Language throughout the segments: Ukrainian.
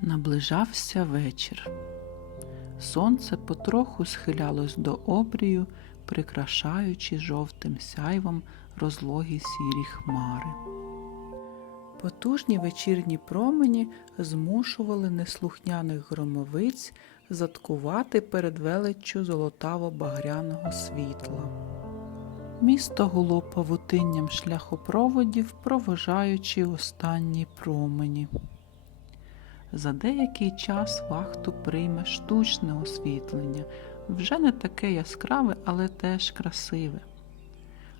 Наближався вечір. Сонце потроху схилялось до обрію, прикрашаючи жовтим сяйвом розлогі сірі хмари. Потужні вечірні промені змушували неслухняних громовиць заткувати перед величчю золотаво-багряного світла. Місто гуло павутинням шляхопроводів, проважаючи останні промені. За деякий час вахту прийме штучне освітлення, вже не таке яскраве, але теж красиве.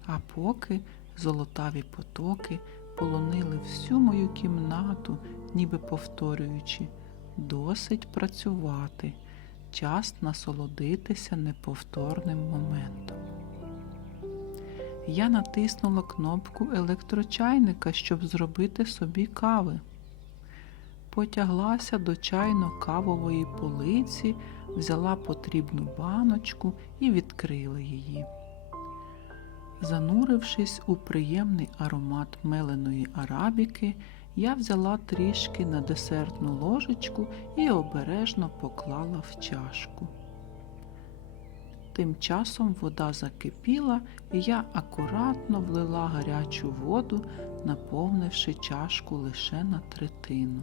А поки золотаві потоки полонили всю мою кімнату, ніби повторюючи, досить працювати, час насолодитися неповторним моментом. Я натиснула кнопку електрочайника, щоб зробити собі кави потяглася до чайно-кавової полиці, взяла потрібну баночку і відкрила її. Занурившись у приємний аромат меленої арабіки, я взяла трішки на десертну ложечку і обережно поклала в чашку. Тим часом вода закипіла, і я акуратно влила гарячу воду, наповнивши чашку лише на третину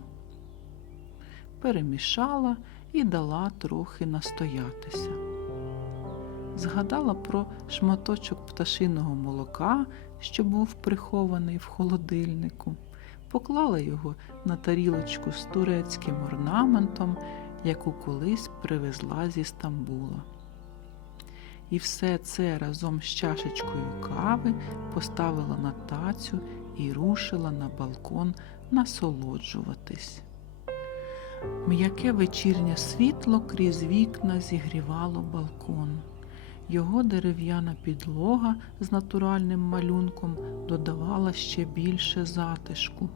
перемішала і дала трохи настоятися. Згадала про шматочок пташиного молока, що був прихований в холодильнику, поклала його на тарілочку з турецьким орнаментом, яку колись привезла зі Стамбула. І все це разом з чашечкою кави поставила на тацю і рушила на балкон насолоджуватись. М'яке вечірнє світло крізь вікна зігрівало балкон. Його дерев'яна підлога з натуральним малюнком додавала ще більше затишку.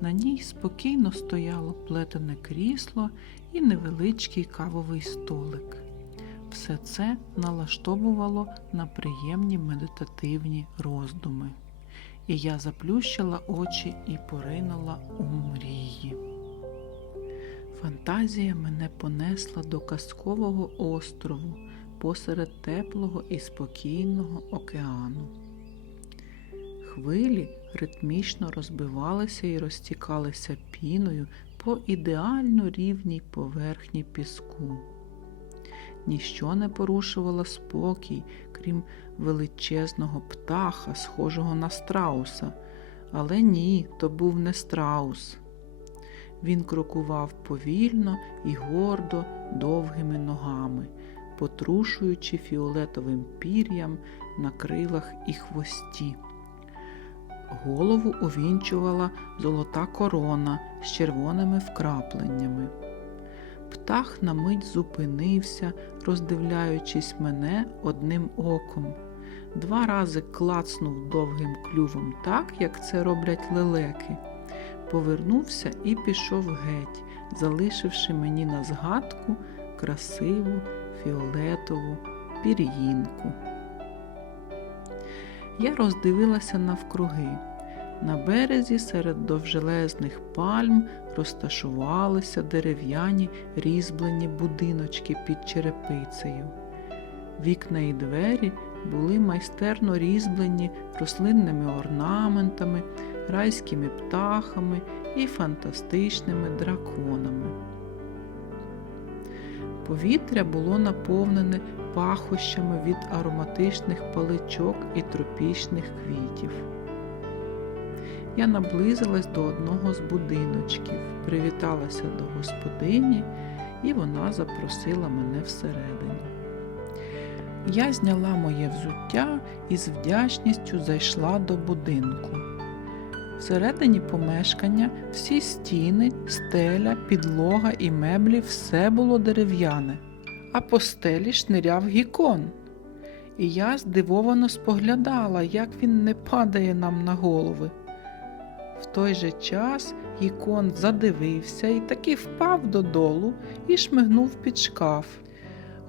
На ній спокійно стояло плетене крісло і невеличкий кавовий столик. Все це налаштовувало на приємні медитативні роздуми. І я заплющила очі і поринула у мрії. Фантазія мене понесла до казкового острову посеред теплого і спокійного океану. Хвилі ритмічно розбивалися і розтікалися піною по ідеально рівній поверхні піску. Ніщо не порушувало спокій, крім величезного птаха, схожого на страуса. Але ні, то був не страус. Він крокував повільно і гордо довгими ногами, потрушуючи фіолетовим пір'ям на крилах і хвості. Голову увінчувала золота корона з червоними вкрапленнями. Птах на мить зупинився, роздивляючись мене одним оком. Два рази клацнув довгим клювом так, як це роблять лелеки повернувся і пішов геть, залишивши мені на згадку красиву фіолетову пір'їнку. Я роздивилася навкруги. На березі серед довжелезних пальм розташувалися дерев'яні різьблені будиночки під черепицею. Вікна і двері були майстерно різьблені рослинними орнаментами, райськими птахами і фантастичними драконами. Повітря було наповнене пахощами від ароматичних паличок і тропічних квітів. Я наблизилась до одного з будиночків, привіталася до господині, і вона запросила мене всередині. Я зняла моє взуття і з вдячністю зайшла до будинку. Всередині помешкання всі стіни, стеля, підлога і меблі все було дерев'яне, а по стелі шниряв гікон. І я здивовано споглядала, як він не падає нам на голови. В той же час гікон задивився і таки впав додолу і шмигнув під шкаф.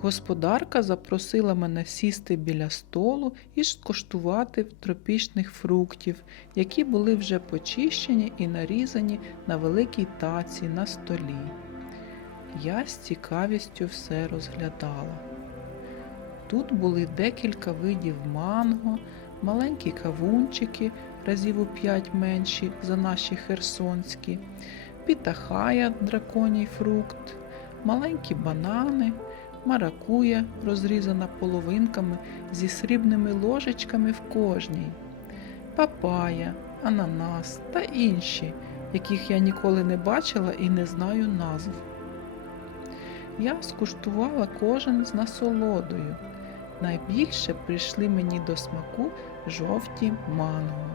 Господарка запросила мене сісти біля столу і скуштувати тропічних фруктів, які були вже почищені і нарізані на великій таці на столі. Я з цікавістю все розглядала. Тут були декілька видів манго, маленькі кавунчики, разів у п'ять менші за наші херсонські, пітахая драконій фрукт, маленькі банани, маракуя, розрізана половинками зі срібними ложечками в кожній, папая, ананас та інші, яких я ніколи не бачила і не знаю назв. Я скуштувала кожен з насолодою. Найбільше прийшли мені до смаку жовті манго.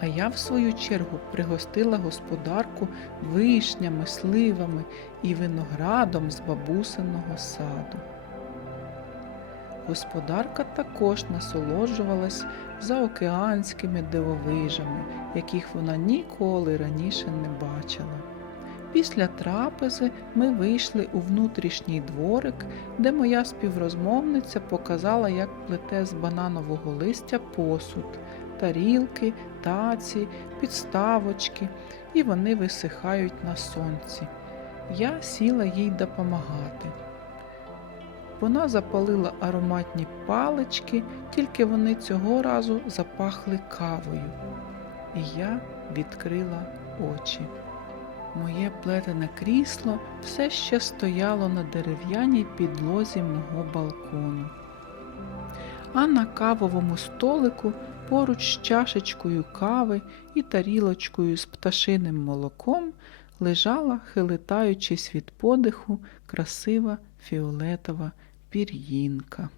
А я, в свою чергу, пригостила господарку вишнями, сливами і виноградом з бабусиного саду. Господарка також насолоджувалась заокеанськими дивовижами, яких вона ніколи раніше не бачила. Після трапези ми вийшли у внутрішній дворик, де моя співрозмовниця показала, як плете з бананового листя посуд, тарілки, таці, підставочки, і вони висихають на сонці. Я сіла їй допомагати. Вона запалила ароматні палички, тільки вони цього разу запахли кавою. І я відкрила очі. Моє плетене крісло все ще стояло на дерев'яній підлозі мого балкону. А на кавовому столику поруч з чашечкою кави і тарілочкою з пташиним молоком лежала, хилитаючись від подиху, красива фіолетова пір'їнка.